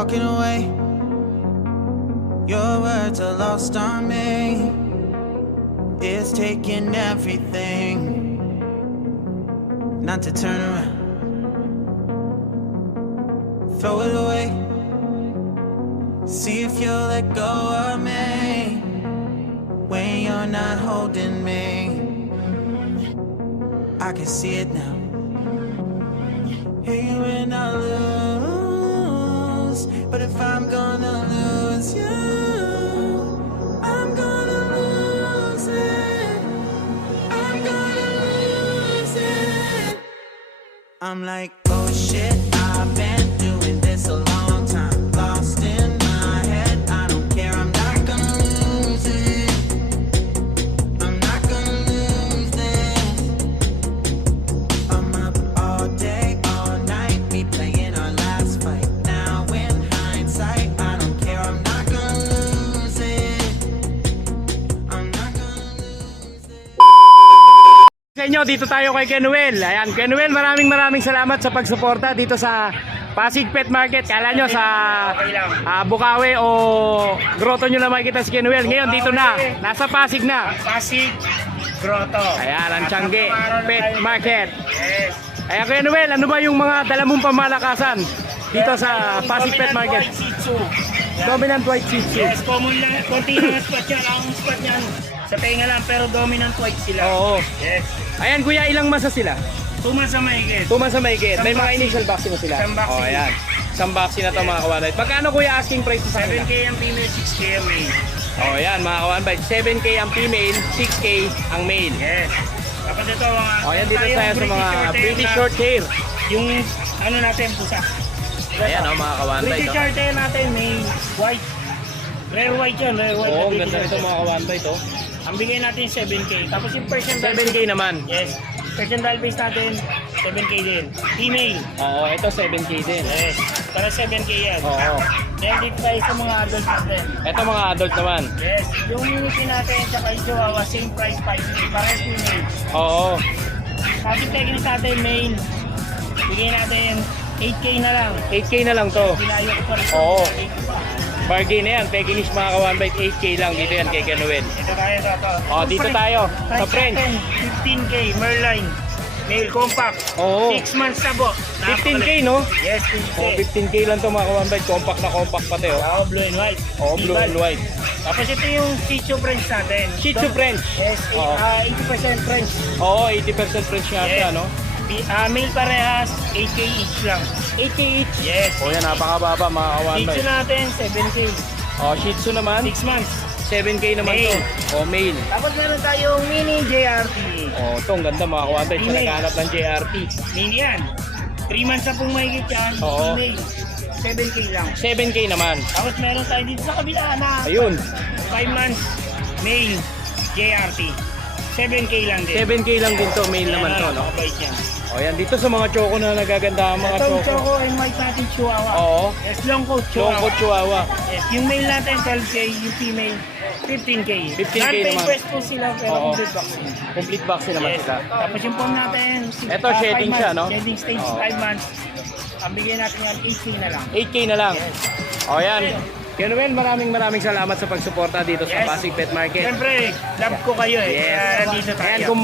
walking away. Your words are lost on me. It's taking everything not to turn around. Throw it away. See if you'll let go of me when you're not holding me. I can see it now. Hey, when I lose, but if I'm gonna lose you, I'm gonna lose it. I'm gonna lose it. I'm like, oh shit, I've been doing this a long time. Lost in my head, I don't care, I'm not gonna lose it. I'm not gonna lose this. I'm up all day, all night, replaying our last fight. Now in hindsight, I don't care, I'm not gonna lose it. I'm not gonna lose it. Sa inyo, dito tayo kay Kenuel. Ayan, Kenuel, maraming salamat sa pagsuporta dito sa Pasig Pet Market. Kala nyo sa Bukawi o Grotto nyo na makikita si Kenuel. Ngayon, dito na. Nasa Pasig na. Pasig, Grotto. Ayan, ang Tiangge Pet Market. Yes. Ayan, Kenuel, ano ba yung mga dala mong pamalakasan dito sa Pasig Pet Market? White Shih Tzu. Dominant White Shih Tzu. Yes, common lang. Konti lang ang spot yan. Ang spot yan. Sa tenga lang, pero dominant white sila. Oo. Yes. Ayan, kuya, ilang masa sila? 2 months sa mahigit. 2 months sa mahigit. May mga Isang initial vaccine na sila. Isang vaccine. Oh, ayan. Isang vaccine na ito mga kawanay. Pagkano kuya asking price sa kanila? 7K ang female, 6K ang male. Oh, ayan mga kawanay. 7K ang female, 6K ang male. Yes. Tapos ito mga... Oh, ayan dito tayo sa mga British short hair. Yung ano natin, pusa. Ayan oh mga kawanay. British short hair natin, may white. Rare white yan, rare white. Oo, na ganda British nito short mga hair. kawanay ito. Ang bigay natin 7K. Tapos yung Persian 7K naman. Yes. Persian doll base natin, 7K din. Female. Oo, ito 7K din. Yes. Para 7K yan. Oo. Then dito tayo sa mga adult natin. Ito mga adult naman. Yes. Yung minipin natin tsaka yung chihuahua, same price 5K. Parang female. Oo. Sabi technique natin, male. Bigay natin 8K na lang. 8K na lang to. Pinayo ko pa rin. Oo. Bargain na yan. Pekinis mga kawanay. 8K lang. Dito yan kay Kenuel. Ito tayo sa ito. Oh, dito tayo. Sa French. 15K, Merline. Male compact. Oo. 6 months tabo. 15K no? Yes, Oh, 15K. 15K lang to mga kawanay. Compact na compact pati oh. Oh, blue and white. Oh, blue and white. Tapos ito yung Shih Tzu French natin. Shih Tzu French. Yes, Oo. 80% French. Oo, 80% French nga siya, no? Male parehas, 8K each lang. 8K each. Yes. O yan, napakababa mga Shih kawanay. Tzu natin, 7K. O, Shih Tzu naman, 6 months. 7K naman Male. to. O, male. Tapos meron tayong mini JRT. O, ito, ang ganda mga kawanay. Sa Female. naghahanap ng JRT. Mini yan. 3 months na pong mahigit yan. Oo. Female. 7K lang. 7K naman. Tapos meron tayo dito sa kabila na Ayun, 5 months male JRT. 7K lang din. 7K lang din to. Male naman to, no? Mabait yan. O, yan. Dito sa mga choco na nagaganda ang mga Itong choco. choco and white natin chihuahua. Oo. Yes, long coat Long chihuahua. coat chihuahua. Yes, yung male natin 12K, yung female 15K. 15K Non-papers po sila pero Oo. complete vaccine. Complete vaccine naman Yes. sila. Tapos yung form natin, Ito, 5 shedding siya, months. no? Shedding stage, Oo. 5 months. Ang bigyan natin yan, 8K na lang. 8K na lang. Yes. O, yan. Kenuel, maraming salamat sa pagsuporta dito sa Yes. Pasig Pet Market. Siyempre, love ko kayo eh. Yes. Kaya nandito tayo. Ayan, kung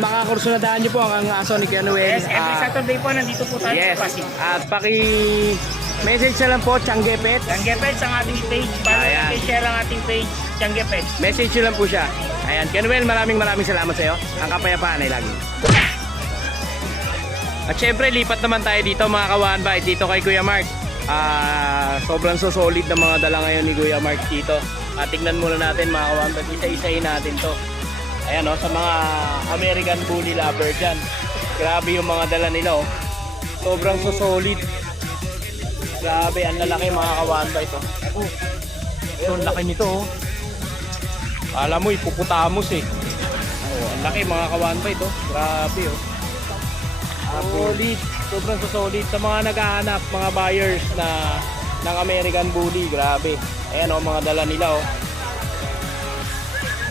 makakursunadaan nyo po ang aso ni Kenuel. Yes, every Saturday po nandito po tayo Yes. sa Pasig. At paki-message na lang po, Tiangge Pet. Tiangge Pets ang ating page. Ayan. Para share ang ating page, Tiangge Pets. Message nyo lang po siya. Ayan, Kenuel, maraming salamat sa iyo. Ang kapayapaan ay lagi. At syempre, lipat naman tayo dito mga kawan bite dito kay Kuya Mark. Sobrang solid na mga dala ngayon ni Kuya Mark dito. Tignan muna natin mga kawan bite, isa-isahin natin to. Ayan sa mga American Bully lover dyan. Grabe yung mga dala nila oh. Sobrang solid. Grabe, ang lalaki mga kawan bite oh. Ito, ang laki nito oh. Alam mo, ipuputamos eh. Oh, ang laki mga kawanpa ito. Grabe oh. Solid. Sobrang solid. Sa mga naghahanap, mga buyers na ng American Bully. Grabe. Ayan oh, mga dala nila oh.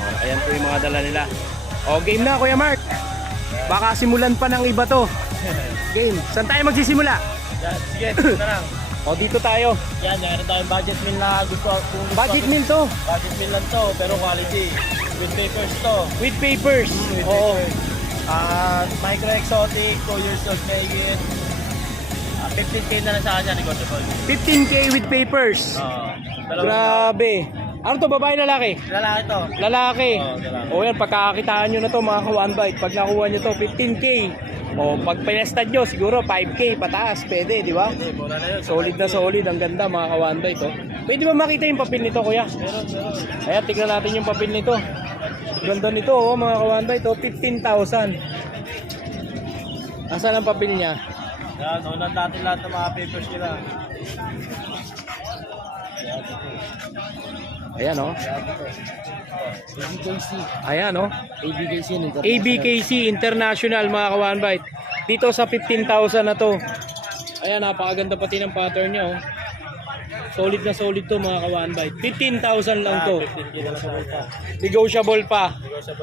Oh, ayan po yung mga dala nila. Oh, game na Kuya Mark. Baka simulan pa ng iba to. Game. Saan tayo magsisimula? Sige, ito na lang. O, dito tayo. Yan, meron tayong budget meal na gusto. Budget meal to. Budget meal lang to, pero quality. With papers to. With papers. With Oo. papers. Micro exotic, 2 years old mahigit. 15K na lang sa kanya, negotiable. 15K with papers. Grabe. Ano to, babae lalaki? Lalaki to. Lalaki. lalaki. O yan, pagkakakitaan nyo na to mga ka-one bite. Pag nakuha nyo to, 15K. O pag pinestad nyo, siguro 5K pataas. Pwede, di ba? Mura na yun. Solid na solid. Ang ganda mga ka-one bite. Oh. Pwede ba makita yung papel nito, kuya? Meron. Ayan, tignan natin yung papel nito. Ganda nito, oh, mga ka-one bite. Oh, 15,000. Asan ang papel niya? Yan, unan natin lahat ng mga papers nila. Ayan, oh. ABKC. Ayan, oh. ABKC. ABKC International mga ka-one bite. Dito sa 15,000 na to. Ayan, napakaganda pati ng pattern niya, oh. Solid na solid to mga ka-one bite. 15,000 lang to. Negotiable pa.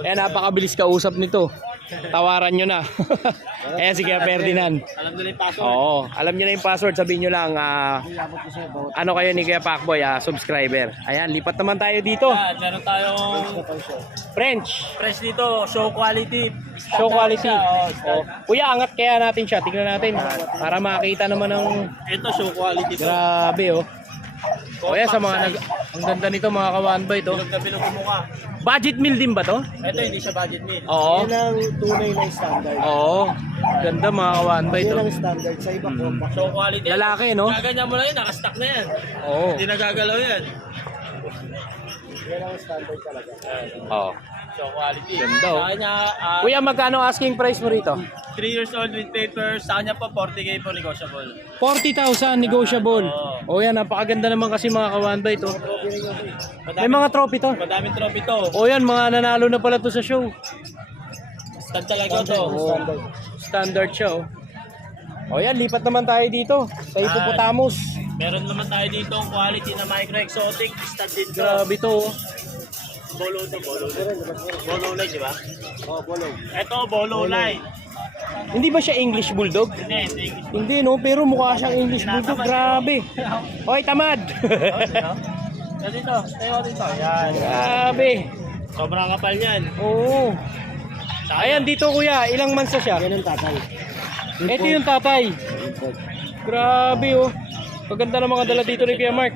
Ayan, napakabilis kausap nito. Tawaran nyo na. Ayan, sige Ferdinand. Alam nila yung password. Oo, alam nyo na yung password. Sabihin nyo lang, ano kayo ni Kuya Pacboy, subscriber. Ayan, lipat naman tayo dito. Yan, meron tayong French. fresh dito, show quality. Show quality. Oh, Oh. Kuya, angat kaya natin siya. Tingnan natin. Para makita naman ng ito, show quality to. grabe, oh. O yan, sa mga ang ganda nito mga ka-one bite, oh. Bilog na bilog yung mukha. Budget meal din ba to? Ito, hindi siya budget meal. Oo. Yan ang tunay na standard. Oo. Ganda mga ka-one bite, Yan oh. ang standard. Sa iba compact. Show quality. Lalaki, no? Gaganyan mo lang yun, nakastock na yan. Oo. Hindi nagagalaw yan. Yan ang standard talaga. Oo. Show quality. Ganda, oh. Sa kanya, Kuya, magkano asking price mo rito? 3 years old with papers. Sa kanya po, 40K po negotiable. 40,000 negotiable. O yan, napakaganda naman kasi mga ka-one bite, oh. May mga trophy to. Madaming trophy to. O yan, mga nanalo na pala to sa show. Stud talaga to. Standard. Standard siya, oh. O yan, lipat naman tayo dito sa Hippopotamus. Meron naman tayo dito ang quality na micro exotic. Stud din to. Grabe to, oh. Bolo to, bolo. Bolo light, di ba? Oh, bolong. Ito, bolo light. Hindi ba siya English Bulldog? Hindi. Hindi, no? Pero mukha siyang English Bulldog. Grabe. Hoy, tamad. Yan dito. Tayo dito. Yan. Grabe. Sobrang kapal yan. Oo. Ayan, dito kuya. Ilang months na siya? Yan ang tatay. Ito yung tatay. Grabe, oh. Maganda na mga dala dito ni Kuya Mark.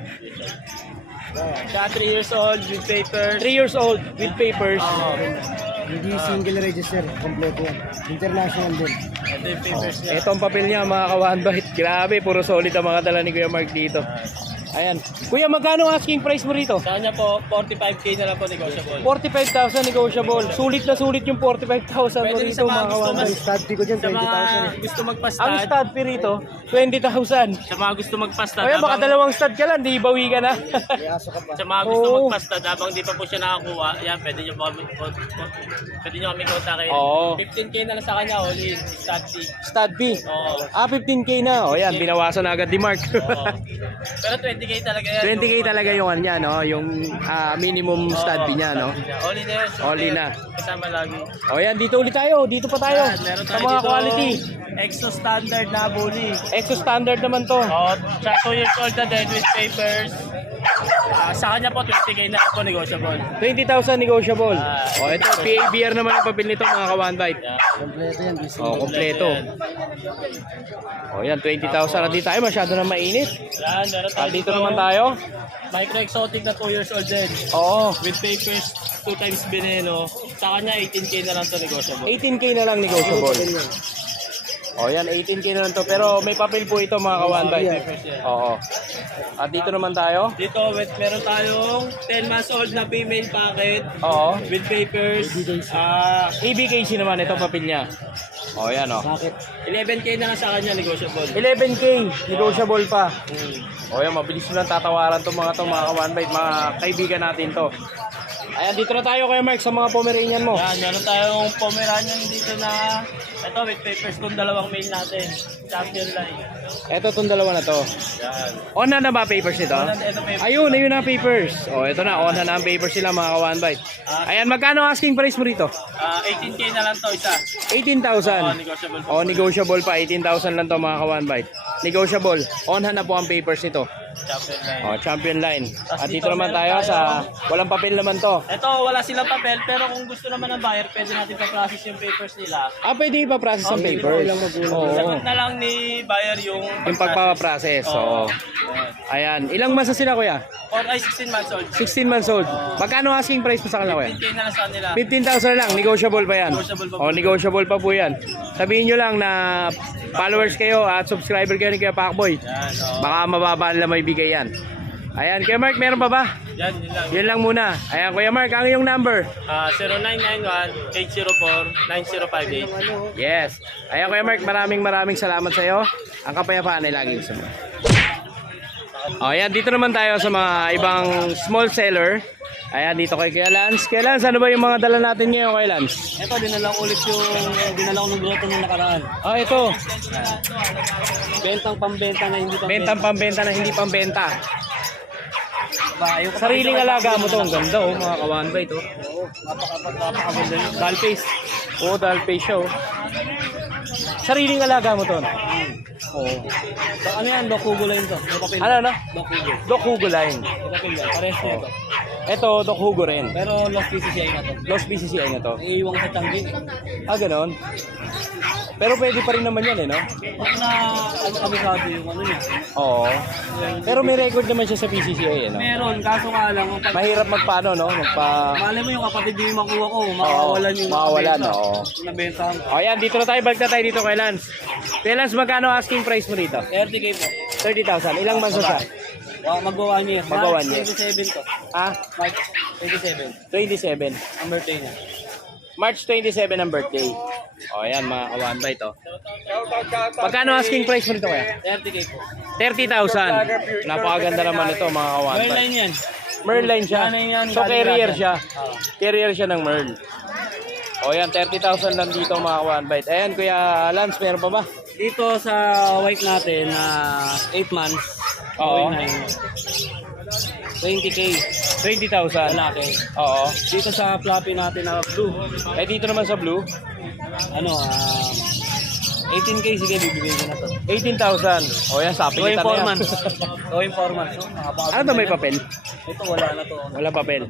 Siya 3 years old with papers. 3 years old with papers. Hindi single register. Kompleto yan. International din. Ito yung papers niya. Ito ang papel niya mga ka-one bite. Grabe, puro solid ang mga dala ni Kuya Mark dito. Ayan. Kuya, magkano asking price mo rito? Sa kanya po, 45K na lang po negotiable. 45,000 negotiable. Sulit na sulit yung 45,000 mo Pwede rin rito sa mga mga gusto ka-one Ang bite. stud fee ko dyan, Sa mga 20,000. gusto Ang magpa-stud. stud fee rito, 20,000. Sa mga gusto magpa-stud. Kaya baka dalawang stud ka lang, di bawi ka na. May aso ka pa. Sa mga gusto Oo. magpa-stud, habang di pa po siya nakakuha, yan, pwede nyo kami kontakin. Oo. 15K na lang sa kanya, all in, stud fee. Stud fee. Oo. 15K na. O yan, binawasan na agad ni Mark. Oo. Pero 20K talaga yan. 20K talaga yung ano niya, no? Yung minimum stud fee niya, no? All in na yan. All in na. Kasama lagi. O yan, dito ulit tayo. Dito pa tayo. Yan, meron Sa tayo mga dito, quality. Exo standard na bully. Exo standard naman to. Oh, sa 2 years old na din with papers. Sa kanya po 20K na po negotiable. 20,000 negotiable. O ito, PABR naman yung papel nito mga ka-one bite. Yeah. Kompleto yan. Busy. O, kompleto. O yan, 20,000 na dito tayo. Masyado na mainit. Yan, meron tayo Dito naman tayo. Micro exotic na 2 years old din. Oo. With papers, 2 times veneno. Sa kanya 18K na lang to negotiable. 18K na lang negotiable. O yan, 18K na lang to. Pero may papel po ito mga ka-one bite. Papers yan. Oo. At dito naman tayo. Dito, meron tayong 10 months old na female packet Oo. with papers. EBKC naman, ito papel niya. O yan o. Bakit? 11K na lang sa kanya negotiable. 11K, negotiable pa. O yan, mabilis lang tatawaran to mga ka-one bite, mga kaibigan natin to. Ayan, dito na tayo Kuya Mark sa mga Pomeranian mo. Yan, meron tayong Pomeranian dito na ito with papers kung dalawang male natin. Champion line. Ito tong dalawa na to. Yan. On na ba papers nito? Ito papers. Ayun na ang papers. Oh, ito na, on na ang papers sila mga ka-one bite. Ayan, magkano asking price mo rito? 18K na lang to isa. 18,000. Negotiable pa. Oh, negotiable pa. 18,000 lang to mga ka-one bite. Negotiable. On na po ang papers nito. Champion line. Oh, champion line. At dito dito naman meron tayo tayo- sa walang papel naman to. Ito, wala silang papel, pero kung gusto naman ng buyer, pwede natin pa-process yung papers nila. Ah, pwede ipa-process ang papers. Oo. Sagot na lang ni buyer yung Yung pagpapaprocess. Oo. Ayan. Ilang months na sila kuya? Or ay 16 months old. 16 months old. Magkano asking price mo sa kanila kuya? 15K na lang sa nila. 15,000 lang. Negotiable pa yan. Negotiable pa po. Oh, negotiable pa po yan. Sabihin nyo lang na followers kayo at subscriber kayo ni Kuya Pacboy. Yan, Baka mababa nila may bigay yan. Ayan, Kuya Mark, meron pa ba? Yan, yun lang. Yun lang muna. Ayan, Kuya Mark, ang iyong number. 0991-804-9058. Yes. Ayan, Kuya Mark, maraming salamat sa iyo. Ang kapayapaan ay laging sumunod. O, ayan, dito naman tayo sa mga ibang small seller. Ayan, dito kay Kuya Lance. Kuya Lance, ano ba yung mga dala natin ngayon, Kuya Lance? Ito, dinala ko ulit yung dinala ko ng grotto nung nakaraan. Ah, ito. Bentang pambenta na hindi Bentang pambenta na hindi pambenta. Yung Sariling alaga mo to. Ang ganda, oh, mga kawan ba ito? napakaganda yun. Doll face. Oo, doll face siya, oh. Sariling alaga mo to. Oo. So, ano yan? Dokugo line to. May papel. Ano? Dokugo. Doc Hugo line. May papel yan. Pares na ito. Ito, Doc Hugo rin. Pero lost PCCI na to. Lost BCCI na to. Iiwang sa Changi. Ah, ganon. Pero pwede pa rin naman yan, eh, no? Pag na ano kami sabi yung ano niya. Oo. Pero may record naman siya sa PCCI, eh, no? Meron, kaso nga lang. Kung pag Mahirap magpaano, no? malay mo yung kapatid yung makuha ko, makawalan yung makawalan, nakabenta. oo. Nabentahan ko. O, yan. Dito na tayo. Balik na tayo dito kay Lance. Kay Lance, magkano asking price mo dito? 30K po. 30,000. Ilang months na siya? Magwa 1 year. Magwa 1 year. 27 to. Ah, March 27. 27. Ang birthday niya. March 27 ang birthday. O, yan mga kawan ba ito? Magkano asking price mo dito kaya? 30K po. 30,000. Napakaganda naman ito mga kawan Well ba. line yan. Merl line siya. Ano yan? So carrier Galing siya. Oo. Carrier siya ng Merl. O yan, 30,000 lang dito mga kawan bite. Ayan, Kuya Lance, meron pa ba? Dito sa white natin, 8 months. Oo. 20K. 20,000. Lalaki. Oo. Dito sa floppy natin na blue, Eh dito naman sa blue, ano, 18K, sige, bibigay ko na to. 18,000. O yan, sa Going pilitan 4 na yan. months. Going 4 months. So, Ano to, may papel? Ito, wala na to. Wala papel.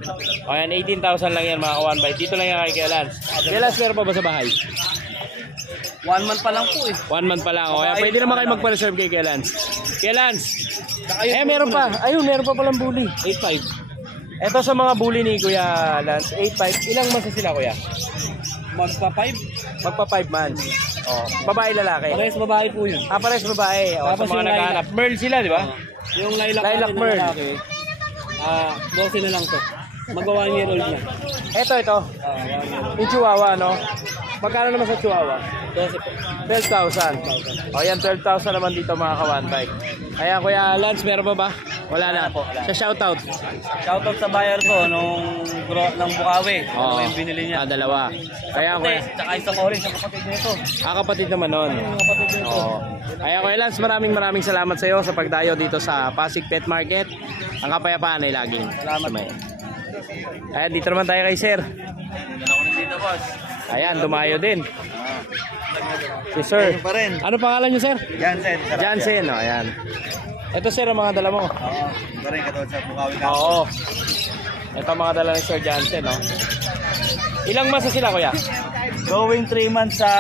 O yan, 18,000 lang yan mga kawan bite. Dito lang yan kay Kuya Lance. Kuya Lance, meron pa ba sa bahay? 1 month pa lang po eh. 1 month pa lang. O yan, pwede naman kayo magpa-reserve kay Kuya Lance. Kuya Lance, meron pa. Ayun, meron pa palang bully. 8.5. Ito sa mga bully ni Kuya Lance, 8.5. Ilang months na sila, Kuya? Magpa 5. Magpa 5 months. Oh, babae lalaki. Parehas babae po yun. Ah, pares babae. O, sa Tapos mga yung naghahanap. Merl sila, di ba? Yung lilac, Lilac natin na Merl. lalaki, 12 na lang to. Magwa 1 year old na. Ito. 1 year old. Yung Chihuahua, no? Magkano naman sa Chihuahua? 12 po. 12,000. O yan, 12,000 naman dito mga kawan bike. Ayan, Kuya Lance, meron pa ba? Wala na. po, wala. Sa shoutout. Shoutout sa buyer ko ng Bukawi. Ano yung binili niya. dalawa. Ayan, Kapatid, Kuya. tsaka isang orange ang kapatid nito. Kapatid naman nun. Yung kapatid nito. Oo. Ayan, Kuya Lance, maraming salamat sa iyo sa pagdayo dito sa Pasig Pet Market. Ang kapayapaan ay laging sumay. Ayan, dito naman tayo kay Sir. Dala ko rin dito, boss. Ayan, dumayo din. Si Sir. pa rin. Ano pangalan niyo, Sir? Jansen. Jansen, o, ayan. Ito, Sir, ang mga dala mo. Oo. Ito rin katulad sa Bukawi ka. Oo. Ito ang mga dala ni Sir Jansen, no? Ilang months na sila, Kuya? Going 3 months sa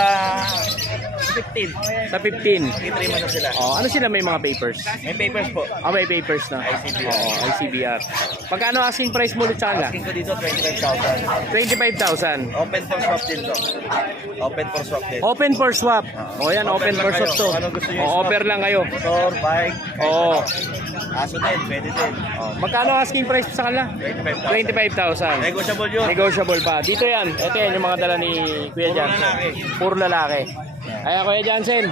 15. Sa 15. 3 months na sila. Oh, ano sila may mga papers? May papers po. May papers na. ICBR. Oo, ICBR. Pagkano asking price mo ulit sa kanila? Asking ko dito 25,000. 25,000. Open for swap din to. Open for swap din. Open for swap. O yan, open Offer for lang swap kayo. to. Ano gusto niyo O, i-swap? offer lang kayo. Motor, bike, kahit Oo. ano. Aso din, pwede din. Magkano asking price sa kanila? 25,000. 25,000. Negotiable yun. Negotiable pa. Dito yan. Ito yan yung mga dala ni Kuya Puro Jansen. lalaki. Puro lalaki. Ayan, Kuya Jansen.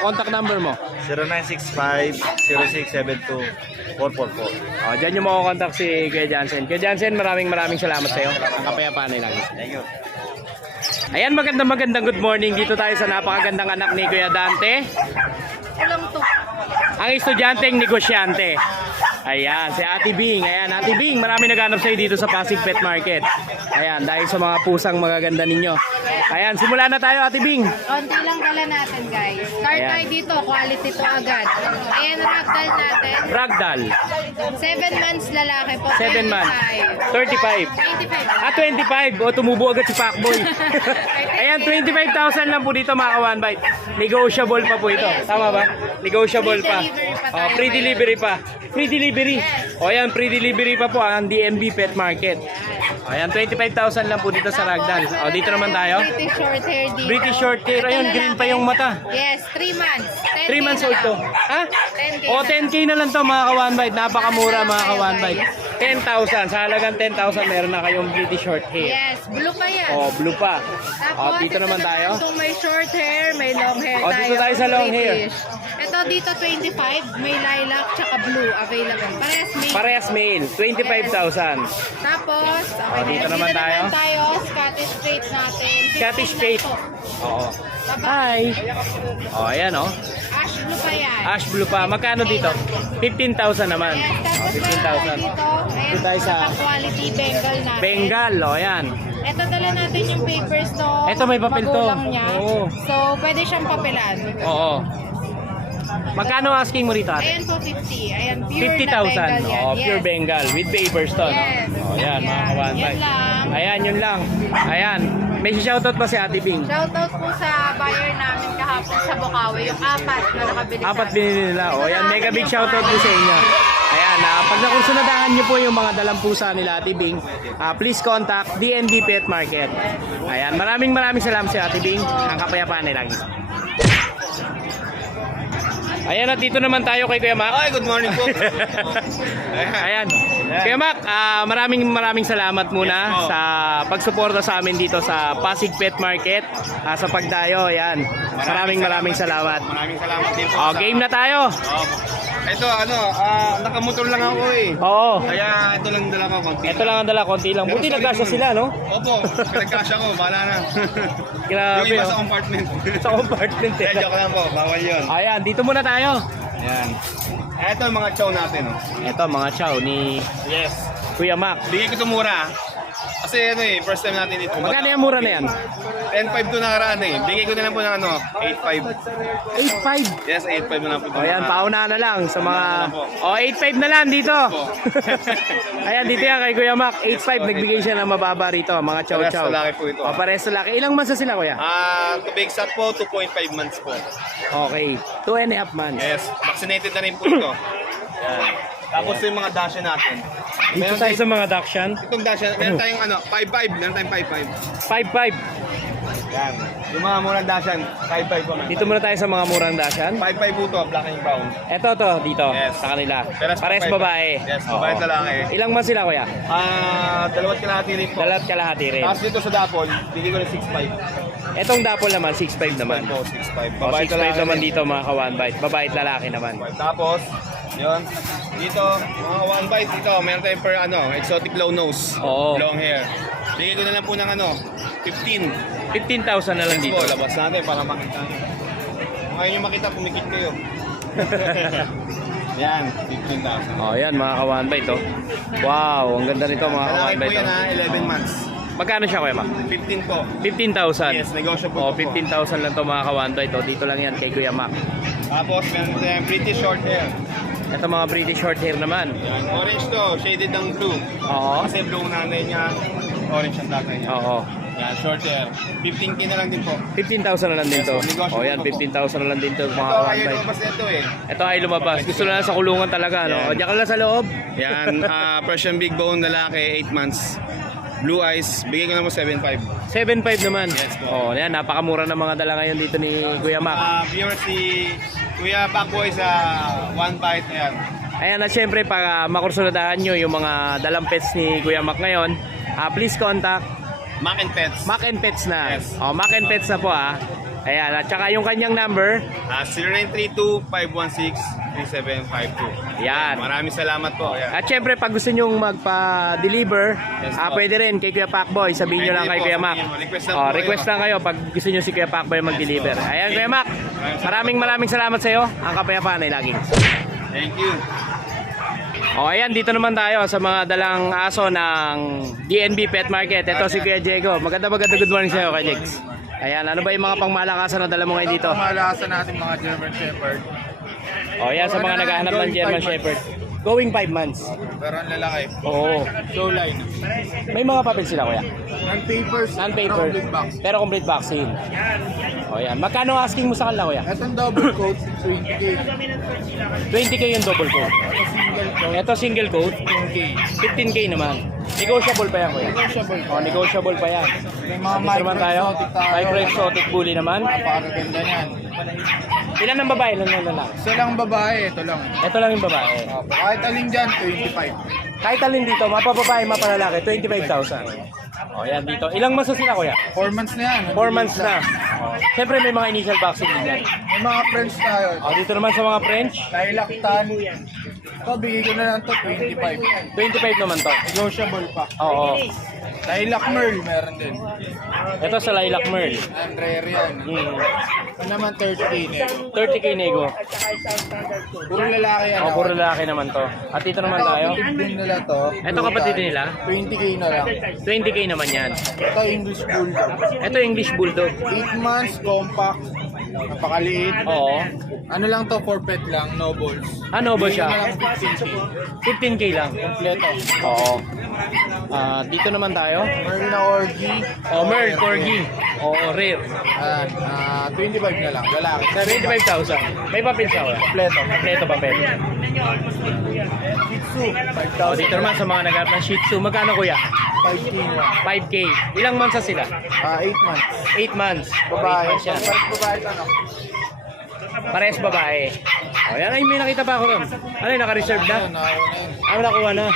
Contact number mo. 0965-0672-444. Diyan yung makakontakt si Kuya Jansen. Kuya Jansen, maraming salamat sa iyo. Ang kapayapaan nila. Thank you. Ayan, magandang good morning. Dito tayo sa napakagandang anak ni Kuya Dante. Ang estudyanteng negosyante. Ayan, si Ate Bing. Ayan, Ate Bing, marami naghanap sa'yo dito sa Pasig Pet Market. Ayan, dahil sa mga pusang magaganda ninyo. Ayan, simula na tayo, Ate Bing. Konti lang dala natin, guys. Start Ayan. tayo dito, quality to agad. Ayan, ragdoll natin. Ragdoll, 7 months lalaki po. 7 months. 35. 25. 25. O, tumubo agad si Pacboy. Ayan, 25,000 lang po dito mga ka-one bite. Negotiable pa po ito. Tama ba? Negotiable pa. Free delivery pa tayo Free delivery pa. Free delivery. O yan, free delivery pa po ang DMB Pet Market. Ayan, 25,000 lang po dito sa Ragdoll. O, dito naman tayo. British short hair dito. British short hair. Ayun, Ito green lalaki. pa yung mata. Yes, 3 months. 3 months old to. Ha? 10K O, na 10K na lang to mga ka-one bite. Napakamura mga ka-one bite. 10,000. Sa halagang 10,000 meron na kayong British short hair. Yes, blue pa yan. O, blue pa. O, Tapos, dito naman tayo. Itong may short hair, may long hair O, dito tayo sa long hair. British. Ito dito 25, may lilac tsaka blue available. Parehas male. Parehas male, 25,000. Tapos, okay, dito naman tayo. Scottish Straight natin. 15 Scottish lang Straight. po. Oo. Baba. Hi. O, ayan o. Ash blue pa yan. Ash blue pa. Magkano dito? 15,000 naman. Yes, O, tapos 15,000. dito, ayan, Dito tayo sa- quality Bengal natin. Bengal, o ayan. Ito dala natin yung papers to. Ito may papel to. magulang niya. Oo. So, pwede siyang papelan. Oo. Magkano asking mo rito ate? Ayan po 50. Ayan, pure 50,000. na Bengal yan. Oh, pure Yes. Bengal with papers to, no? Yes. Oh, yan, mga Yan. kawan. Yan lang. Ayan, yun lang. Ayan. May shoutout pa si Ate Bing. Shoutout po sa buyer namin kahapon sa Bukawi, yung 4 na nakabili Apat sa binili nila. O, yan, mega big shoutout po sa inyo. Ayan, pag nakursunadahan nyo po yung mga dalang pusa nila Ate Bing, please contact DNB Pet Market. Ayan, maraming salamat sa Ate Bing. Ang kapayapaan nila. Ayan, at dito naman tayo kay Kuya Mac. Ay, good morning po. Ayan. Kuya Mac, maraming salamat muna Yes, po. sa pagsuporta sa amin dito sa Pasig Pet Market. Sa pagdayo, ayan. Maraming salamat. Maraming salamat din po. O, game na tayo. Ito, nakamotor lang ako eh. Oo. Kaya ito lang dala ko, konti. Ito lang ang dala, konti lang. Buti Pero nagkasya solid sila, no? Opo, pinagkasya ko, bahala na. Grabe, Yung iba oh. sa compartment. Sa compartment. Eh, joke lang po, bawal yun. Ayan, dito muna tayo. Ayan. Ito ang mga chow natin, oh. Ito, mga chow ni Yes. Kuya Mac. Bigay ko ito mura. Kasi first time natin ito. Magkano yung mura na yan? 10.5 to nakaraan eh. Bigay ko na lang po ng 8.5. 8.5. Yes, 8.5 na lang po. O yan, pauna na lang sa mga... Pauna na lang po. O, 8.5 na lang dito. Po. Ayan, dito yan kay Kuya Mac. 8.5, nagbigay siya ng mababa rito. Mga chow-chow. Parehas lalaki po ito. O, parehas lalaki. Ilang months na sila, Kuya? To be exact po, 2.5 months po. Okay, 2.5 months. Yes, vaccinated na rin po ito. Yan. Tapos yung mga dasha natin. Dito tayo sa mga Dakshan. Itong dasha, meron tayong 5.5. Meron tayong 5.5. 5.5. Yan. Yung mga murang dashan, 5.5 po. Dito muna tayo sa mga murang Dakshan. 5.5 po to, black and brown. Ito to, dito, Yes. sa kanila. Parehas Pares 5.5. babae. Yes, babae Oo. lalaki. Ilang months sila, Kuya? Dalawat kalahati rin po. Dalat kalahati rin. Tapos dito sa Dapol, bigay ko ng 6.5. Etong dapol naman, 6.5 naman. Po, 6.5. O, 6.5 naman rin. dito mga ka-one bite. Babae at lalaki naman. Tapos, yun. Dito, mga one bite dito, meron tayong per exotic low nose. Oo. Long hair. Bigay ko na lang po ng 15. 15,000 na lang Dito. dito. Labas natin para makita nyo. Kung ayaw nyo makita, pumikit kayo. Yan, 15,000. O, yan mga ka-one bite. Oh. Wow, ang ganda nito mga Lalaki ka-one po bite. yan Oh. 11 months. Magkano siya, Kuya Mac? 15 po. 15,000. Yes, negotiable O, po. 15,000 lang to mga ka-one bite. Oh. Dito lang yan kay Kuya Mac. Tapos, meron tayong pretty short hair. Ito mga British short hair naman. Yan, orange to, shaded ng blue. Oo. Kasi blue ang nanay niya, orange ang tatay niya. Oo. Yan, short hair. 15K na lang din po. 15,000 na lang din to. Yes, negotiable O yan, po. 15,000 na lang din to mga Ito, ka-one ayaw bite. lumabas nito eh. Ito ay lumabas. Gusto na lang sa kulungan talaga. No? O, Yan. diyan ka lang sa loob. Yan, Persian Big Bone lalaki, 8 months. Blue eyes, bigay ko na mo 7.5. 7.5 naman. Yes, po. Oh, yan, napakamura ng mga dala ngayon dito ni Kuya Mac. Viewer si Kuya Pacboy sa One Bite, ayan. Ayan, at syempre, para makursunadahan nyo yung mga dalang pets ni Kuya Mac ngayon, please contact Mac and Pets. Mac and Pets na. Yes. Oh, Mac and Pets na po Ayan, at saka yung kanyang number. 0932-516-3752. Yan. Maraming salamat po. Ayan. At syempre, pag gusto nyo magpa-deliver, Yes, po. pwede rin kay Kuya Pacboy. Sabihin nyo Pwede lang kay po, Kuya Mac. sabihin mo. Request lang po Request kayo. lang kayo pag gusto nyo si Kuya Pacboy mag-deliver. Yes, po. Ayan, Kuya Mac. Maraming salamat sa iyo. Ang kapayapaan ay laging. Thank you. O ayan, dito naman tayo sa mga dalang aso ng DNB Pet Market. Ito si Kuya Diego. Maganda good morning sa iyo, Kuya Jegs. Ayan, ano ba yung mga pangmalakasan na dala mo ngayon dito? Malakasan natin mga German Shepherd. O ayan, sa mga naghahanap ng German Shepherd. Going 5 months. Pero ang lalaki. Oo. Show line. May mga papel sila, Kuya. Non-papers. Non-paper. complete box. Pero complete vaccine. O yan. Magkano asking mo sa kanila, Kuya? Itong double coat, 20K. 20k yung double coat. Ito single coat, 10K. 15k naman. Negotiable pa yan, Kuya. Negotiable. O, negotiable pa yan. May mga Dito naman tayo. micro-exotic tayo. Micro-exotic bully naman. Napakaganda niyan. Ilan ang babae? Ilan ang lalaki? Isa lang babae, ito lang. Ito lang yung babae. Kahit alin dyan, 25. Kahit alin dito, mapababae, mapalalaki, 25,000. O yan dito. Ilang months na sila, Kuya? 4 months na yan. 4 months na. Siyempre may mga initial vaccine din yan. May mga friends tayo. O dito naman sa mga French, Lilac-tan. Ito, bigay ko na lang to 25. 25 naman to. Negotiable pa. Oo. Lilac Merl, meron din. Ito sa Lilac Merl. Rare yan. Ito naman 30K na yun. 30k nego. Puro lalaki yan. O, puro lalaki naman to. At dito naman tayo. Kapatid din nila to. Ito kapatid din nila. 20K na lang. 20k naman yan. Ito English Bulldog. Ito English Bulldog. 8 months, compact. Napakaliit. Oo. Ano lang to, for pet lang, no balls. Ano ba Bigyan siya? na lang 15K. 15k lang. Kompleto. Oo. Dito naman tayo. Merl na Orgy. O, Merl, Corgi. Oo, rare. 25 na lang, lalaki. 25,000. May papel siya, Kuya. Kompleto. Kompleto papel. Shih Tzu, O, dito naman sa mga naghanap ng Shih Tzu. Magkano, Kuya? 5K na. 5k. Ilang months na sila? 8 months. 8 months. O, 8 Babae. months yan. Babae ano? Parehas babae. O, yan. Ay, may nakita pa ako ron. Ano yung naka-reserve na? Ayun, nakakuha na yun. Ano nakuha na?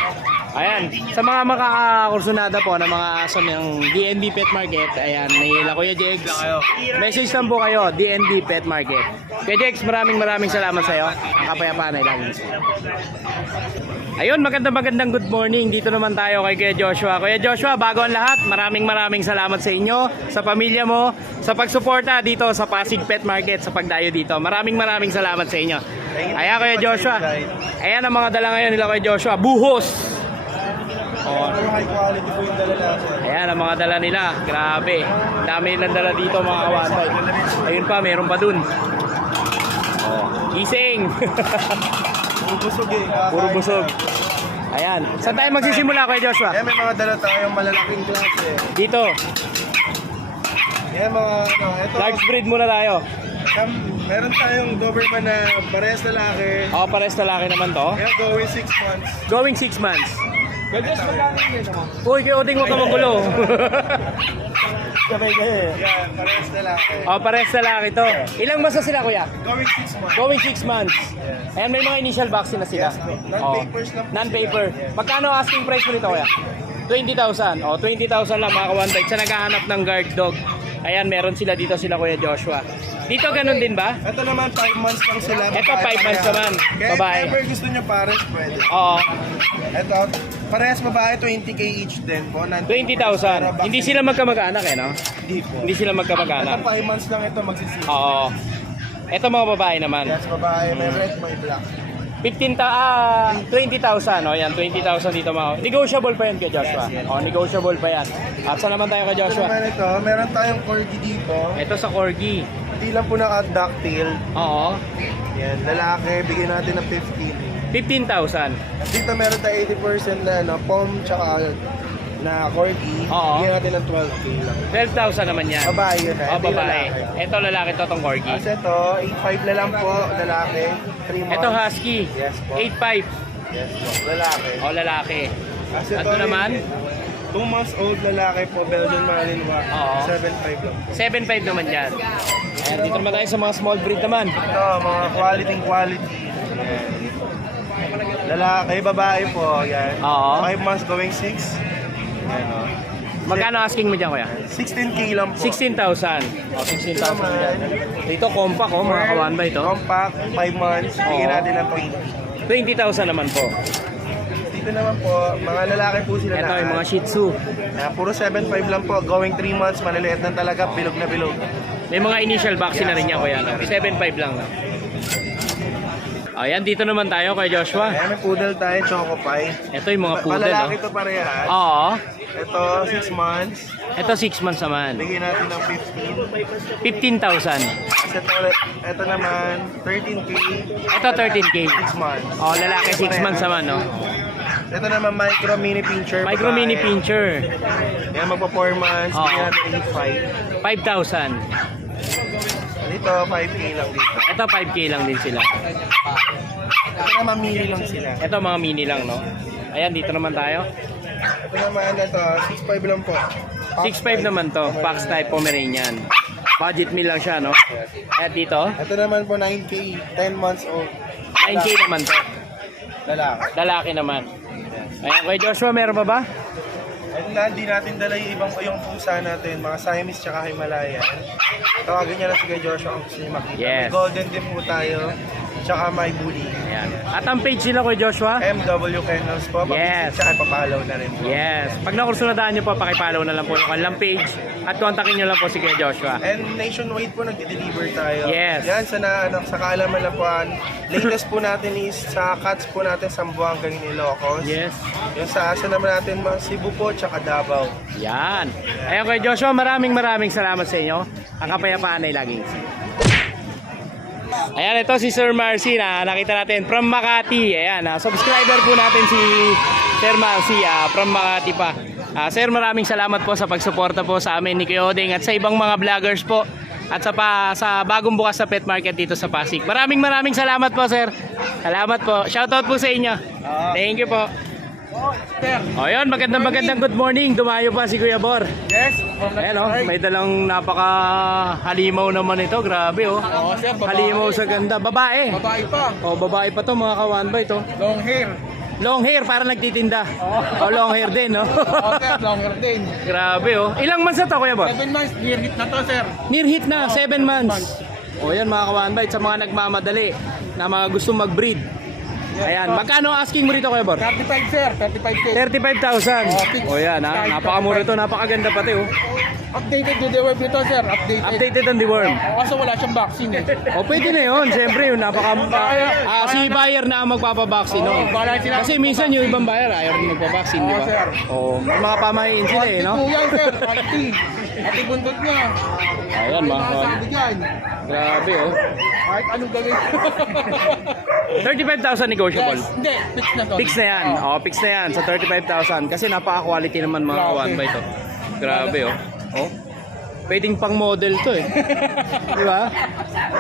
Ayan, sa mga makakakursunada po ng mga aso ng DNB Pet Market, ayan, may Kuya Jegs. Message lang po kayo, DNB Pet Market. Kuya Jegs, maraming salamat sa iyo. Ang kapayapaan ay laging sa iyo. Ayun, magandang good morning. Dito naman tayo kay Kuya Joshua. Kuya Joshua, bago ang lahat, maraming salamat sa inyo, sa pamilya mo, sa pagsuporta dito sa Pasig Pet Market, sa pagdayo dito. Maraming salamat sa inyo. Ayan, Kuya Joshua. Ayan ang mga dala ngayon nila, Kuya Joshua. Buhos! Oh. High quality po yung dala natin. Ayan ang mga dala nila. Grabe. Ang dami nilang dala dito mga kawantay. Ayun pa, meron pa dun. Oh, gising. Puro busog eh. Puro busog. Ayan. Saan tayo magsisimula, Kuya Joshua? Yan, may mga dala tayong malalaking klase. Dito. Yan mga ito. Large breed muna tayo. Meron tayong Doberman na parehas lalaki. O, pares lalaki naman to. Yan, going 6 months. Going 6 months. Yan, Uy, Kuya Oding, huwag ka magulo. sabay kayo. Yan, parehas lalaki. O, pares lalaki to. Ilang months na sila, Kuya? Going 6 months. Going 6 months. Ayan, may mga initial vaccine na sila. Yes, po. Non-papers lang po Non-paper. sila. Yes. Magkano asking price mo nito, Kuya? 20,000. O, 20,000 lang mga kawantay. Sa naghahanap ng guard dog. Ayan, meron sila dito sila, Kuya Joshua. Dito ganun din ba? Ito naman 5 months lang sila. Ito, 5 months naman. Kaya Babae. if ever gusto nyo pares, pwede. Oo. Ito, parehas babae, 20K each din po. 20,000. Hindi sila magkamag-anak eh, no? Hindi po. Hindi sila Ito magkamag-anak. 5 months lang ito magsisisi. Oo. Ito mga babae naman. Yes, babae, may red, may black. 20,000. O yan, 20,000 dito mga. Negotiable pa yan kay Joshua. O, negotiable pa yan. At saan naman tayo kay Ito Joshua? naman ito, meron tayong corgi dito. Ito sa Corgi. Hindi lang po naka-ducktail. Oo. Yan, lalaki, bigyan natin ng 15. 15,000. At dito meron tayo 80% na ano, pom tsaka na corgi. Oo. Bigyan natin ng 12K lang. 12,000 naman yan. Babae yun O, ha. Ito yung babae. lalaki. Ito lalaki to, tong Corgi. Kasi ito, 8.5 na lang po, lalaki. 3 months. Ito Husky. Yes po. 8.5. Yes po, lalaki. O, lalaki. Kasi Ito naman? 2 months old lalaki po, Belgian Malinois. Oo. 7.5 lang. 7.5 naman yan. Ayan, dito naman tayo sa mga small breed naman. Ito, mga quality. Yan. Lalaki, babae po, yan. Oo. 5 months going 6. Yan o. Magkano asking mo dyan, kuya? 16K lang po. 16,000. O, 16,000 dyan. Dito, compact, oh, mga kawan ba ito? Compact, 5 months, bigyan natin ng 20,000 naman po. Dito naman po, mga lalaki po sila Ito, lahat. yung mga Shih Tzu. Puro 7.5 lang po, going 3 months, maliliit na talaga, bilog na bilog. May mga initial vaccine na rin yan, kuya. 7,500 lang. No? Ayan, dito naman tayo kay Joshua. Ayan, may poodle tayo, choco pie. Ito yung mga poodle, Malalaki oh. to parehas. Oo. Ito, 6 months. Ito 6 months naman. Bigyan natin ng 15,000. Kasi ito naman, 13K. Ito 13K. 6 months. Oh, lalaki 6 months naman, no? Ito naman, micro mini pincher. Micro babae. mini pincher. Yan, magpa 4 months. Oo. Bigyan natin 5,000. 5. Dito, 5K lang dito. Ito 5K lang din sila. Ito naman, mini lang sila. Ito mga mini lang, no? Ayan, dito naman tayo. Ito naman, ito, 6.5 lang po. 6'5 naman to. Fox type Pomeranian. Budget meal lang siya, no? At dito, Ito naman po, 9K, 10 months old. 9K naman to. Lalaki. Lalaki naman. Ayan, kay Joshua, meron pa ba? Ayun na, hindi natin dala yung pusa natin, mga Siamese tsaka Himalayan. Tawagin niya na si Kuya Joshua kung gusto niya makita. Yes. May golden din po tayo, tsaka may bully. Ayan. At ang page nila, kay Joshua? MW Kennels po, Yes. tsaka ipapalaw na rin po. Yes. Pag nakursunadaan nyo po, pakipollow na lang po yung kanilang page at kontakin nyo lang po si Kuya Joshua. And nationwide po nag-deliver tayo. Yes. Yan, sa kaalaman lang po, latest po natin is sa Cats po natin, Sambuanga, Ilocos. Yes. Yung sa asa naman natin, Cebu po, tsaka Davao. Yan. Ayan, kay Joshua, maraming salamat sa inyo. Ang kapayapaan ay laging isa. Ayan, ito si Sir Marcy na nakita natin from Makati. Ayan, subscriber po natin si Sir Marcy from Makati pa. Sir, maraming salamat po sa pagsuporta po sa amin ni Kuya Oding at sa ibang mga vloggers po at sa bagong bukas sa pet market dito sa Pasig. Maraming salamat po, sir. Salamat po. Shoutout po sa inyo. Thank you po. O yun, magandang good morning. Dumayo pa si Kuya Bor. Yes. Ayan o, may dalang napaka halimaw naman ito. Grabe o. Oo, sir. Halimaw sa ganda. Babae. Babae pa. O, babae pa to mga kawan ba ito? Long hair. Long hair, para nagtitinda. O, long hair din, no? Oo, sir. Long hair din. Grabe o. Ilang months na to, Kuya Bor? 7 months. Near hit na to, sir. Near hit na, 7 months. O yan mga kawan bite, sa mga nagmamadali na mga gusto mag-breed. Ayan, magkano asking mo rito, Kuya Bor? 35, sir. 35K. 35,000. O yan ha, napakamura ito, napakaganda pati oh. Updated to the web nito, sir. Updated ang deworm. Kaso wala siyang vaccine eh. O pwede na yun, siyempre yun, si buyer na ang magpapabaksin. Oo, bahala sila. Kasi minsan yung ibang buyer ayaw rin magpabaksin, di Oo, ba? sir. O, may mga pamahiin sila eh, no? Quality po yan, sir. Quality. At ibundot niya. Ayan mga kawan. Sabi dyan. Grabe oh. Kahit anong gawin. 35,000 negotiable. Yes. Hindi. Fix na to. Fix na yan. O, fix na yan sa 35,000 kasi napaka-quality naman mga Grabe. kawan ba ito. Grabe oh. Oh. Pwedeng pang model to eh. Di ba?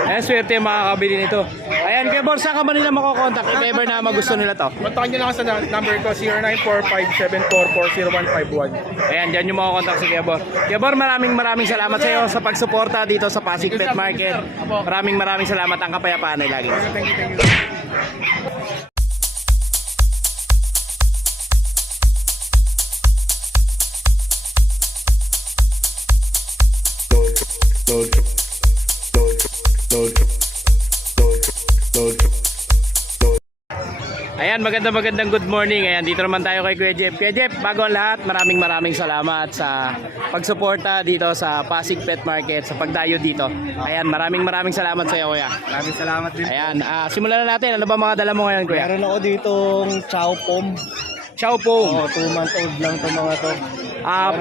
Ayan, swerte yung makakabili nito. Ayan, Kuya Bor, saan ka ba nila makokontak if ever na magusto nila to? Kontakin niyo lang ako sa number ko, 0945744051. Ayan, dyan yung makokontak si Kuya Bor. Kuya Bor, maraming salamat sa iyo sa pagsuporta dito sa Pasig Pet Market. Maraming salamat. Ang kapayapaan ay lagi. Thank you. Ayan, magandang good morning. Ayan, dito naman tayo kay Kuya Jeff. Kuya Jeff, bago ang lahat, maraming salamat sa pagsuporta dito sa Pasig Pet Market, sa pagdayo dito. Ayan, maraming salamat sa iyo, Kuya. Maraming salamat din. Ayan, simulan na natin. Ano ba mga dala mo ngayon, Kuya? Meron ako ditong Chow Pom. Chow Pom. 2-month-old lang to mga to.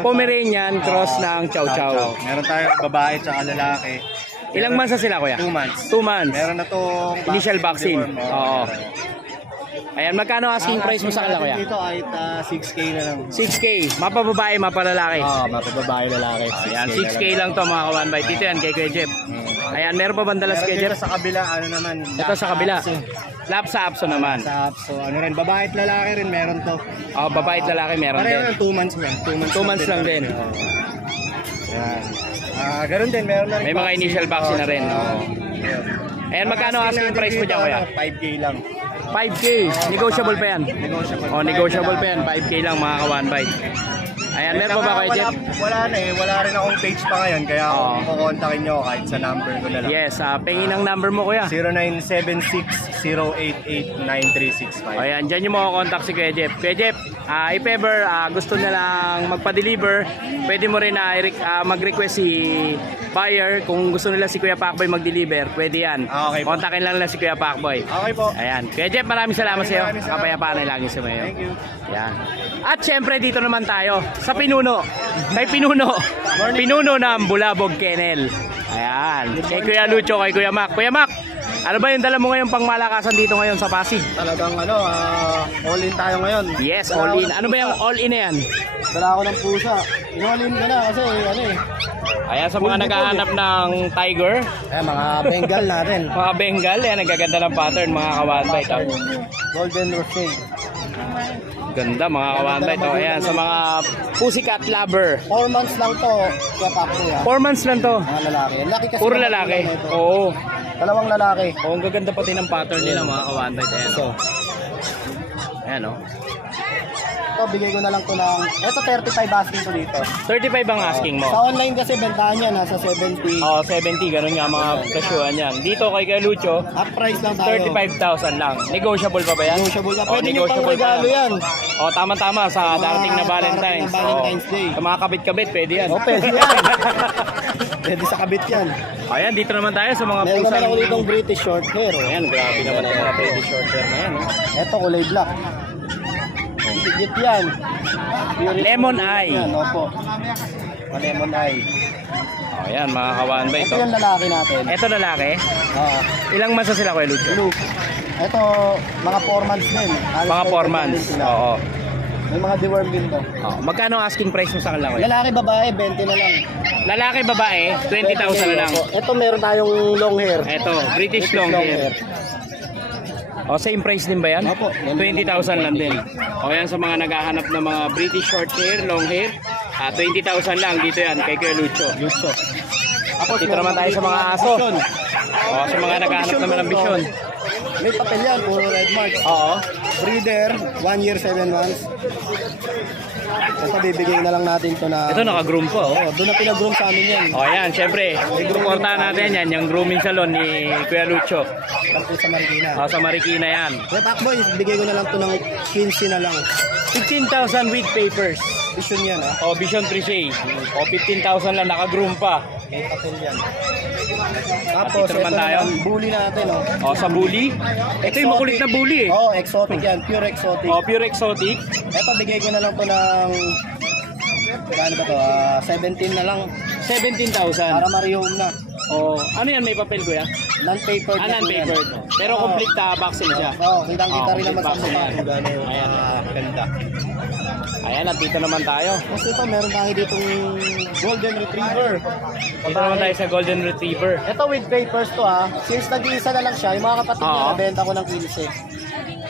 Pomeranian cross ng Chow Chow. Meron tayong babae tsaka lalaki. Ilang months na sila, Kuya? 2 months. 2 months. Meron na tong Initial vaccine. Oo. Ayan, magkano asking price mo sa kanila, Kuya? Dito ay 6K na lang. 6K. Mapababae, mapalalaki. Mapababae lalaki. Ayan, 6K lang to mga kawan by Dito yan kay Kuya Jeff. Ayan, meron pa bandalas Meron kay dito Jeff? sa kabila, ano naman. Ito sa kabila. Lap sa apso naman. Sa so ano rin, babae at lalaki rin meron to. Oh, babae at lalaki meron Pareho din. ng 2 months lang. 2 months lang din. Yan. Ganun din, meron na rin. May mga initial vaccine na rin. Oo. Ayan, magkano asking price mo dyan, Kuya? 5K lang. 5K. Negotiable pa yan. Negotiable. Oh, negotiable pa yan. 5K lang mga kawan by. Ayan, meron pa ba kayo, Jeff? Wala na eh. Wala rin akong page pa ngayon. Kaya Oo. kukontakin nyo kahit sa number ko na lang. Yes, pengin ang number mo, kuya. 0976-088-9365. Ayan, dyan yung makakontakt si Kuya Jeff. Kuya Jeff, if ever gusto na lang magpa-deliver, pwede mo rin mag-request si buyer kung gusto nila si Kuya Pacboy mag-deliver. Pwede yan. Okay po. Kontakin lang si Kuya Pacboy. Okay po. Ayan. Kuya Jeff, maraming salamat sa iyo. Maraming salamat. Kapayapaan ay lagi sa iyo. Thank you. Ayan. At syempre dito naman tayo sa Pinuno. Kay Pinuno. Pinuno ng Bulabog Kennel. Ayan. Kay Kuya Lucho, kay Kuya Mac. Kuya Mac, ano ba yung dala mo ngayong pangmalakasan dito ngayon sa Pasig? Talagang all in tayo ngayon. Yes, all in. Ano ba yung all in na yan? Dala ako ng pusa. In-all in ka na kasi Ayan, sa mga naghahanap ng tiger, mga Bengal natin. mga Bengal, yan, nagaganda ng pattern, mga kawanbay. Ito. Golden Rosé. Ganda, mga kawanbay. Ito, ayan, sa mga pussycat lover. 4 months lang to. Kaya Pacboy 4 months lang to. Mga lalaki. Laki kasi. Puro lalaki. Oo. Dalawang lalaki. Oo, ang gaganda pati ng pattern nila, mga kawanbay. Ayan, So, ayan, oh. ito bigay ko na lang to ng, ito 35 asking ko dito. 35 ang asking mo. Sa online kasi bentahan niya nasa 70. Oo, 70, ganun nga mga presyuhan yan. Dito kay Kuya Lucho, Half price lang tayo. 35,000 lang. Negotiable pa ba yan? Negotiable na. Oo, Pwede nyo pang negotiable pa regalo yan. Oh, tama-tama sa darating na Valentine's. darating na Valentine's Day. Sa mga kabit-kabit, pwede yan. Oh, pwede yan. Pwede sa kabit yan. Ayan, dito naman tayo sa mga Meron naman pusang... ako ditong British short hair. Oh. Ayan, grabe naman yung mga British short hair na yan. Oh. Ito kulay black. Legit yan. Pure Lemon yan, eye. opo. Lemon eye. Oh, ayan, mga kawanba Ito ito. yung lalaki natin. Ito lalaki. Oo. Ilang months na sila, Kuya Lucho? Blue. Ito, mga 4 months din. Halos Mga 4 din months. sila. Oo. May mga deworm din to. Oh, magkano ang asking price mo sa kanila, Kuya? Lalaki, babae, 20 na lang. Lalaki, babae, 20,000 na lang. Opo. Ito meron tayong long hair. Ito, British long hair. O, same price din ba yan? Opo. 20,000 lang din. O, yan sa mga naghahanap ng mga British short hair, long hair. 20,000 lang. Dito yan, kay Kuya Lucho. Lucho. Tapos dito naman tayo sa mga aso. Vision. O, sa mga naghahanap naman ng vision. May papel yan, puro red marks. Oo. Breeder, 1 year, 7 months. Ito, bibigay na lang natin to na... Ito, naka-groom po. Oh. Doon na pinag-groom sa amin yan. O, yan, syempre. Suportahan natin yan, yung grooming salon ni Kuya Lucho. Tapos sa Marikina. O, sa Marikina yan. Kaya Pacboy, bigay ko na lang to ng 15 na lang. 15,000 with papers. Vision yan, ha? O, Vision 3J. O, 15,000 lang, naka-groom pa. May papel yan. At Tapos, dito naman ito tayo. naman, bully natin, oh. O, sa bully. Ito yung makulit na bully eh. Oh, exotic yan. Pure exotic. O, pure exotic. Ito, bigay ko na lang to ng... Ano ba to? 17 na lang. 17,000. Para ma-rehome na. O, ano yan, may papel kuya? Non-papered na po yan. Non-papered. Pero complete vaccine siya. Oo, kitang-kita Oo, rin naman sa complete mukha vaccine kung gano'n Ayan. ganda. Ayan, at dito naman tayo. Tapos ito, meron tayo ditong Golden Retriever. Dito naman tayo sa Golden Retriever. Ito with papers to ha. Since nag-iisa na lang siya, yung mga kapatid niya, Oo. nabenta ko ng 15.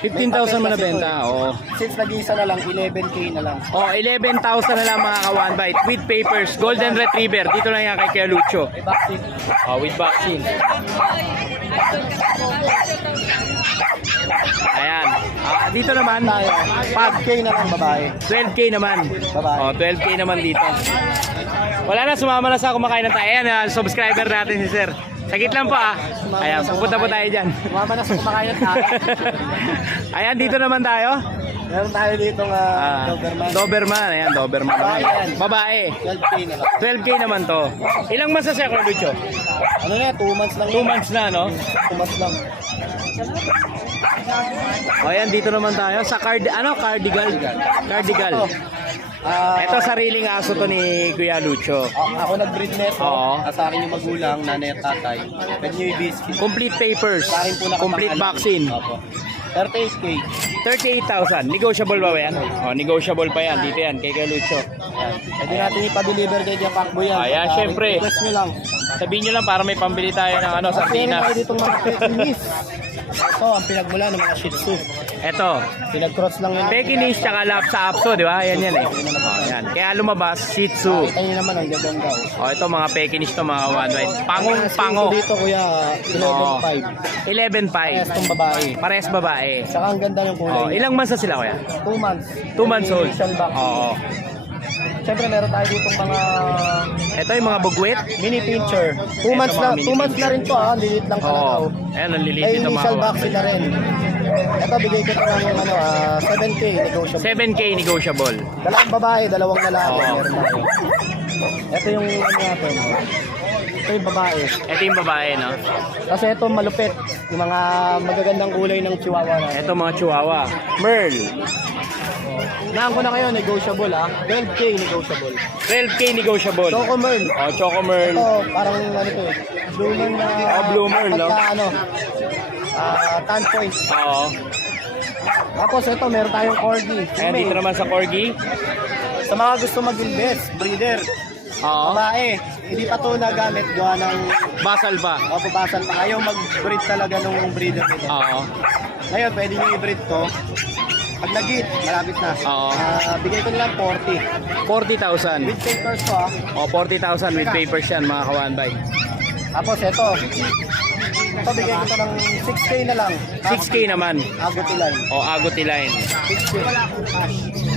15,000 mo na benta. O, Since nag-iisa na lang, 11K na lang. o 11,000 na lang mga ka-one bite. With papers, Golden Retriever. Dito lang yan kay Kuya Lucho. May vaccine. O, with vaccine. Ayan. Dito naman, Tayo. pag 5K na lang babae. 12K naman. Babae. O, 12K naman dito. Wala na, sumama na sa kumakain ng tayo. Ayan, subscriber natin si Sir. Sagit lang po Ayan, pupunta po tayo dyan. Sumama na sa kumakain ng tayo. Ayan, dito naman tayo. Meron tayo ditong Doberman. Doberman. Ayan, Doberman. Babae yan. Babae. 12K na lang. 12K naman to. Ilang months na siya, Kuya Lucho? Ano na, 2 months lang 2 months na, no? 2 months lang. O, ayan, dito naman tayo sa cardigan. Cardigan. Ito, sariling aso to ni Kuya Lucho. Ako nag-breed nito. Oo. Sa akin yung magulang, nanay at tatay. Pwede nyo i-biscuit. Complete papers. Sa akin po nakapangalan. Complete vaccine. Opo. 38K. 38,000. Negotiable ba yan? O, negotiable pa yan. Dito yan, kay Kuya Lucho. Ayan. Pwede natin ipa-deliver kay Kuya Pacboy yan. Ayan, syempre. Request nyo lang. Sabihin nyo lang para may pambili tayo ng Meron sardinas. tayo ditong mga Pekinis. Ito, ang pinagmula ng mga Shih Tzu. Ito, Pinag-cross lang yun. Pekinese tsaka Lhasa Apso, di ba? Yan yan eh. O, yan. Kaya lumabas, Shih Tzu. Kita nyo naman, ang gaganda. O, ito mga Pekinese to, mga one white. Ang Pangong-pango. asking ko dito, kuya, 11.5. 11.5. Parehas tong babae. Parehas babae. Saka ang ganda ng O, kulay. ilang months na sila kuya? 2 months. 2 months old. Initial vaccine. Oo. Siyempre meron tayo ditong mga Ito yung mga bugwit. mini pincher. 2 months mga na, mini 2 months na rin to ha, lilit lang talaga. Oo. Oh. Ayan, ang lilit May ito mga initial kawan. vaccine na rin. Ito bigay ko ito ng 7K negotiable. 7K negotiable. Dalawang babae, dalawang lalaki. Oo. Meron tayo. Ito yung ano natin. Ito yung babae. Ito yung babae, no? Kasi ito malupit. Yung mga magagandang kulay ng chihuahua natin. Ito mga chihuahua. Merl. Naan ko na kayo, negotiable ha. 12K negotiable. 12K negotiable. Choco Merl. Oh, Choco Merl. Ito, parang ano to eh. Bloomer na... Blue Merl, no? pagka, ano, tan point. Oo. Tapos ito, meron tayong corgi. Ayan, dito naman sa Corgi. Sa mga gusto mag-invest, breeder, Oo. babae, hindi pa to nagamit gawa ng Basal pa. papabasan pa. Ayaw mag-breed talaga nung breeder nito. Oo. Ngayon, pwede nyo i-breed to. Pag nag-hit, malapit na. Oo. Bigay ko nilang 40. 40,000. With papers to ha. O, 40,000 with papers yan mga kawanbay. Tapos ito. Ito, bigay ko to ng 6K na lang. 6K naman. Agotilan. O, Agouti line. 6K.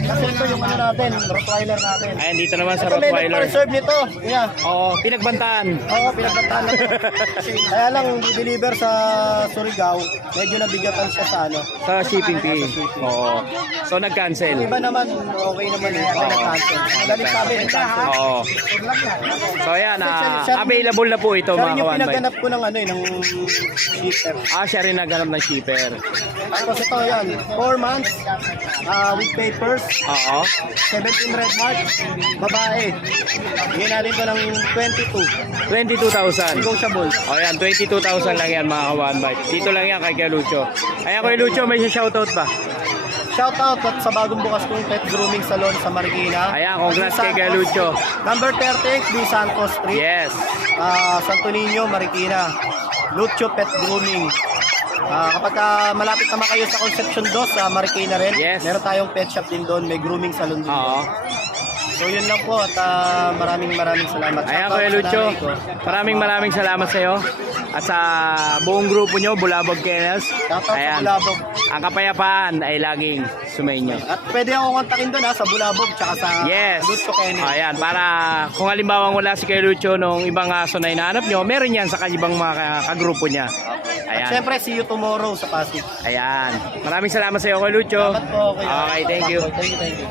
Kasi ito yung ano natin, Rottweiler natin. Ayan, dito naman sa Ito, may Rottweiler. nag-preserve nito. Yeah. Oo, pinagbantaan. Oo, pinagbantaan na to. Kaya lang, deliver sa Surigao, medyo nabigatan siya sa ano. Sa shipping fee. Oo. So, Yung nag-cancel. iba naman, okay naman eh. Okay na cancel. Madaling sabi, nag-cancel. Oo. So, ayan, available na po ito Siya mga rin yung kawanbay. pinaganap ko ng ano eh, ng shipper. Siya rin naghanap ng shipper. Tapos ito yan, 4 months, with papers, Oo. 17 red mark, babae. Bigyan natin ito ng 22. 22,000. Negotiable. O yan, 22,000 lang yan mga kawanbay. Dito lang yan kay Kuya Lucho. Ayan, Kuya Lucho, may shoutout pa. Shout out at sa bagong bukas kong pet grooming salon sa Marikina. Ayan, congrats kay Kuya Lucho. Number 38, B. Santos Street. Yes. Santo Niño, Marikina. Lucho Pet Grooming. Kapag malapit naman kayo sa Concepcion 2 sa Marikina rin, Yes. meron tayong pet shop din doon, may grooming salon din. Oo. So yun lang po at maraming salamat. Ayan, Shout out Kuya sa Lucho. nanay ko. Maraming salamat sa iyo. At sa buong grupo nyo, Bulabog Kennels. Shout out sa Ayan. Bulabog. Ang kapayapaan ay laging sumainyo. At pwede ako kontakin doon sa Bulabog tsaka sa Yes. Lucho Kennel. Ayan, para kung halimbawa wala si Kuya Lucho nung ibang aso na hinahanap nyo, meron yan sa ibang mga kagrupo niya. At Ayan. syempre, see you tomorrow sa Pasig. Ayan. Maraming salamat sa iyo, Kuya Lucho. Salamat po. Kuya. Okay, thank you. Thank you.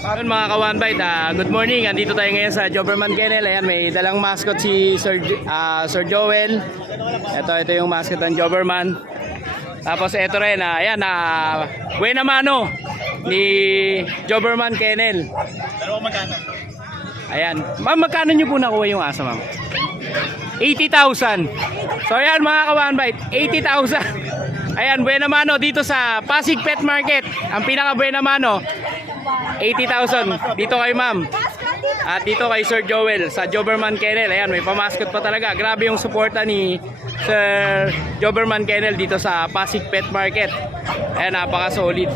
Ayun mga kawanbay, good morning. Andito tayo ngayon sa Joberman Kennel. Ayan, may dalang mascot si Sir Joel. Ito yung mascot ng Joberman. Tapos ito rin, ayan, buena mano ni Joberman Kennel. Ayan. Ma'am, magkano nyo po nakuha yung aso, ma'am? 80,000. So ayan mga kawanbay, 80,000. Ayan, buena mano dito sa Pasig Pet Market. Ang pinaka buena mano, 80,000. Dito kay ma'am. At dito kay Sir Joel sa Joberman Kennel. Ayan, may pamaskot pa talaga. Grabe yung suporta ni Sir Joberman Kennel dito sa Pasig Pet Market. Ayan, napaka-solid.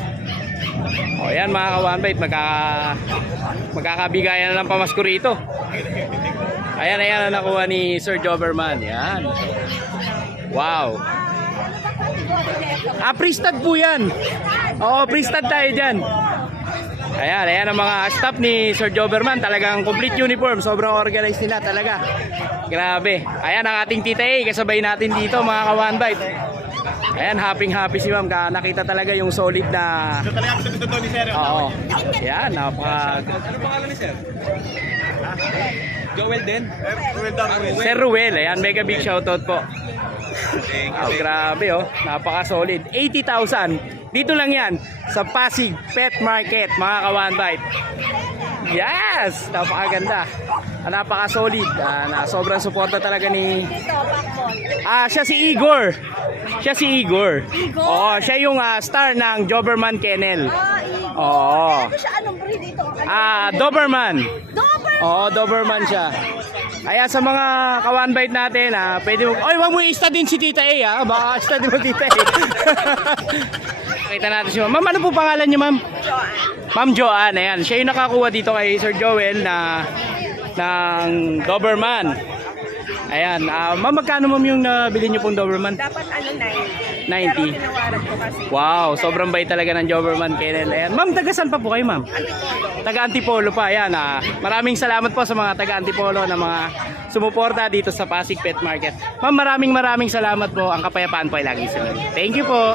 O ayan mga kawanbait, magkakabigayan na ng pamasko rito. Ayan ang nakuha ni Sir Joberman. Ayan. Wow. Pre-stud po yan. Oo, pre-stud tayo dyan. Ayan ang mga staff ni Sir Joberman. Talagang complete uniform. Sobrang organized nila talaga. Grabe. Ayan ang ating Tita A. Kasabay natin dito mga ka-one-bite. Ayan, happy si ma'am. Nakita talaga yung solid na... Ito talaga ang totoo ni Sir. Oo. Ayan, napaka... Ano pangalan ni Sir? Joel din? Sir Ruel. Ayan, mega big shoutout po. Grabe oh. Napaka-solid. 80,000. Dito lang yan sa Pasig Pet Market, mga ka-one-bite. Yes! Napakaganda. Napaka-solid. Sobrang suporta talaga ni... siya si Igor. Oo, siya yung star ng Joberman Kennel. Oo. Ano siya? Anong breed ito? Doberman. Doberman! Oo, Doberman siya. Kaya sa mga ka-one-bite natin, pwede mo... Oy, wag mo i-ista din si Tita A, baka ista din mo Tita A. Kita natin si ma'am. Ma'am, ano po pangalan niyo, ma'am? Ma'am Joanne. Ayan, siya yung nakakuha dito kay Sir Joel ng Doberman. Ayan, ma'am, magkano ma'am yung nabili niyo pong Doberman? Dapat 90. 90. Pero tinawaran ko kasi. Wow, sobrang bait talaga ng Doberman kennel. Ayan. Ma'am, taga saan pa po kayo, ma'am? Taga Antipolo pa. Ayan, maraming salamat po sa mga taga Antipolo na mga sumuporta dito sa Pasig Pet Market. Ma'am, maraming salamat po. Ang kapayapaan po ay laging sunod. Thank you po.